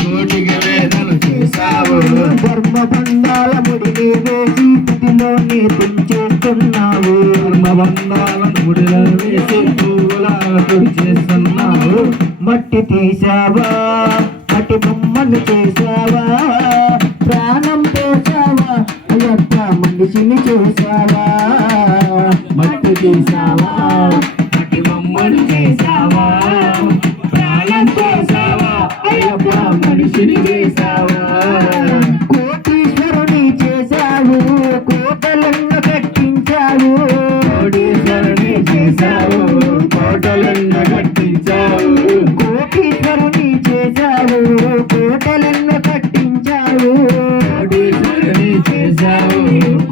కోటికి వేదన చేశావు ధర్మబంధాల ముడిని వేసి తుదిలోనే తుంచేస్తున్నావు ధర్మబంధాల ముడిలో వేసి పువ్వులాగా తుడిచేస్తున్నావు మట్టి తీసావా మట్టి బొమ్మను చేసావా ప్రాణం పోసావా అయ్యప్ప మనిషిని చేసావా మట్టి తీసావా మట్టి బొమ్మను చేసావా ప్రాణం పోసావా అయ్యప్ప మనిషిని చేసావా కోటీశ్వరుని చేసావు కోటలను కట్టించావు కోటీశ్వరుని చేసావు కోటలను కట్టించావు కోటీశ్వరుని చేసావు కోటలను కట్టించావు కోటీశ్వరుని చేసావు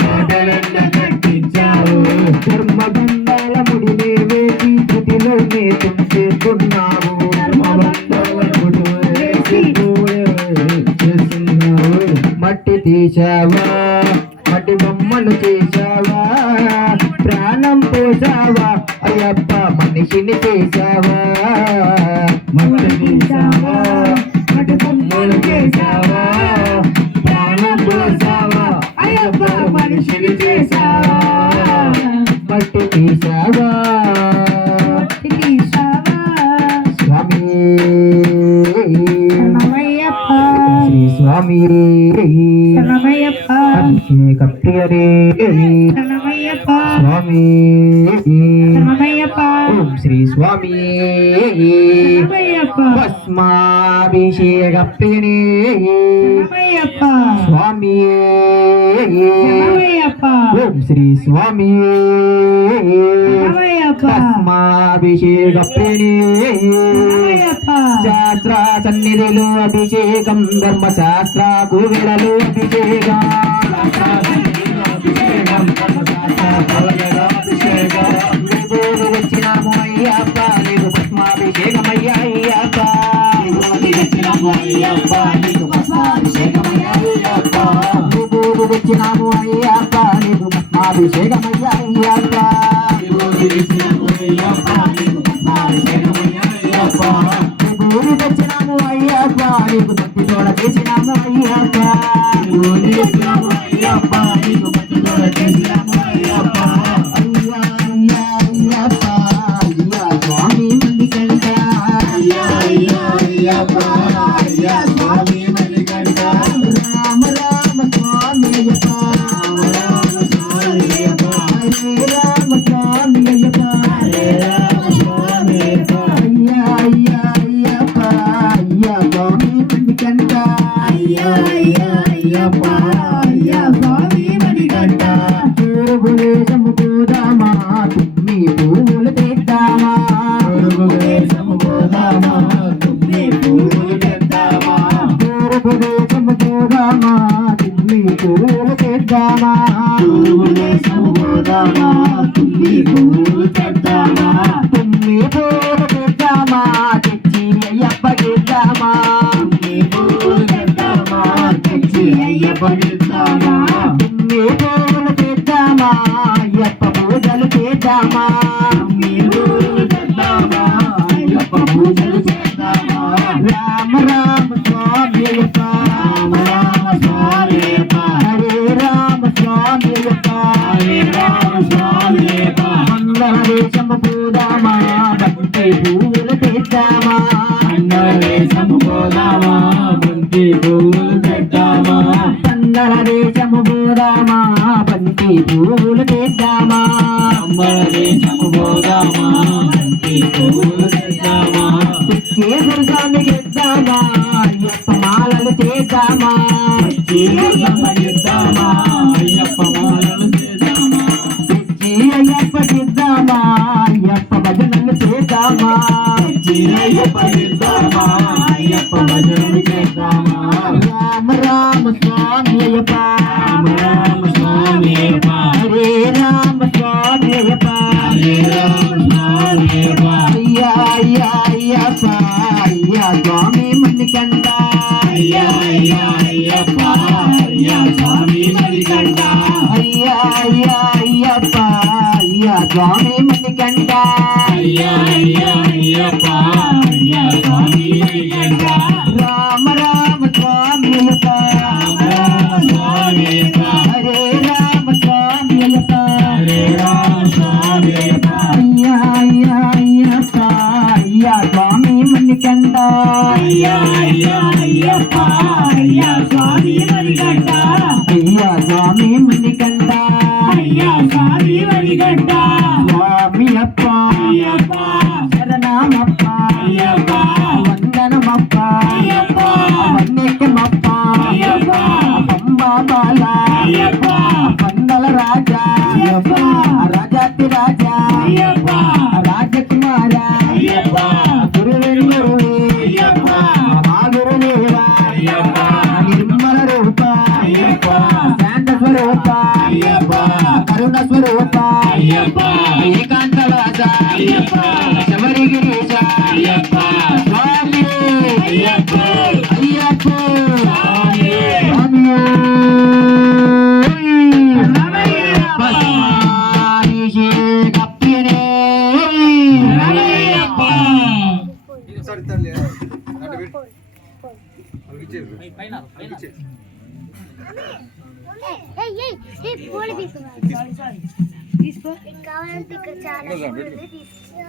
కోటలను కట్టించావు ధర్మబంధాల ముడిని వేసి తుదిలోనే తుంచేస్తున్నావు మట్టి తీసావా మట్టి బొమ్మను చేసావా ప్రాణం పోసావా అయ్యప్ప మనిషిని చేసావా మట్టి తీసావా మట్టి బొమ్మను చేసావా ప్రాణం పోసావా అయ్యప్ప మనిషిని చేసావా మట్టి తీసావా స్వామి శ్రీ స్వామి అభిషేక ప్రియరే స్వామి ఓం శ్రీ స్వామి భస్మాభిషేక ప్రియనే స్వామి ఓం శ్రీ స్వామి భస్మాభిషేక ప్రియనే శాస్త్ర సన్నిధిలో అభిషేకం ధర్మశాస్త్ర కువిడలు అభిషేకం వచ్చినాము అయ్యప్ప నీకు భస్మాభిషేకమయ్యా అయ్యప్ప వచ్చినాము అయ్యప్ప నీకు భస్మాభిషేకమయ్యా అయ్యప్ప వచ్చినాము అయ్యప్ప నీకు భస్మాభిషేకమయ్యా నీకు భక్తి తోడ చేసినాము అయ్యప్ప అయ్యా అయ్యా అయ్యప్ప అయ్యా స్వామి మణికంఠ రామ రామ స్వామి అయ్యప్ప హరే రామ స్వామి అయ్యప్ప అయ్యా అయ్యా అయ్యప్ప అయ్యా స్వామి మణికంఠ తూర్పుదేశము పోదామా తుమ్మి పువ్వులు తెద్దామా తూర్పుదేశము పోదామా తుమ్మి పువ్వులు తెద్దామా తుమ్మి పూలు తెద్దామా తెచ్చి అయ్యప్ప గెద్దామా తుమ్మి పూలు తెద్దామా అయ్యప్ప పూజలు చేద్దామా రామ రామ స్వామి అయ్యప్ప హరే రామ స్వామి అయ్యప్ప మంగళ దేశము పోదామా భక్తి పూలు తెద్దామా మంగళ దేశము పోదామా బంతి పూలు తెద్దామా పిచ్చే దుర్గాన్ని గెద్దామా అయ్యప్ప మాలలు చేద్దామా పిచ్చి అయ్యప్ప చేద్దామా అయ్యప్ప భజనలు చేద్దామా రామ రామ స్వామి అయ్యప్ప హరే రామ స్వామి అయ్యప్ప అయ్యా అయ్యా అయ్యప్ప అయ్యా స్వామి మణికంఠ అయ్యా అయ్యా అయ్యప్ప అయ్యా స్వామి మణికంఠ రామ రామ అయ్యా అయ్యప్ప అయ్యా స్వామి మణికంఠ అయ్యా స్వామి మణికంఠ అయ్యా స్వామి మణికంఠ స్వామి అప్ప అయ్యప్ప శరణమప్ప అయ్యప్ప వందనమప్ప అయ్యప్ప వన్నికమప్ప అయ్యప్ప పంబా బాల అయ్యప్ప పందల రాజా అయ్యప్ప రాజాతి రాజా అయ్యప్ప రాజకుమార అయ్యప్ప గురువెల్లురు అయ్యప్ప మహాగురుదేవ అయ్యప్ప నిర్మల రూప అయ్యప్ప శాంత స్వరూప అయ్యప్ప కరుణ స్వరూప అయ్యప్ప ఏకాంత వాస అయ్యప్ప శబరిగిరీశ అయ్యప్ప స్వామి అయ్యప్ప అయ్యప్ప స్వామి స్వామి రమయ్యప్ప పద్మాయిషే కప్పినే రమయ్యప్ప పూలు తీసుకో కావాలంటే ఇక్కడ చాలా పూలు తీసుకో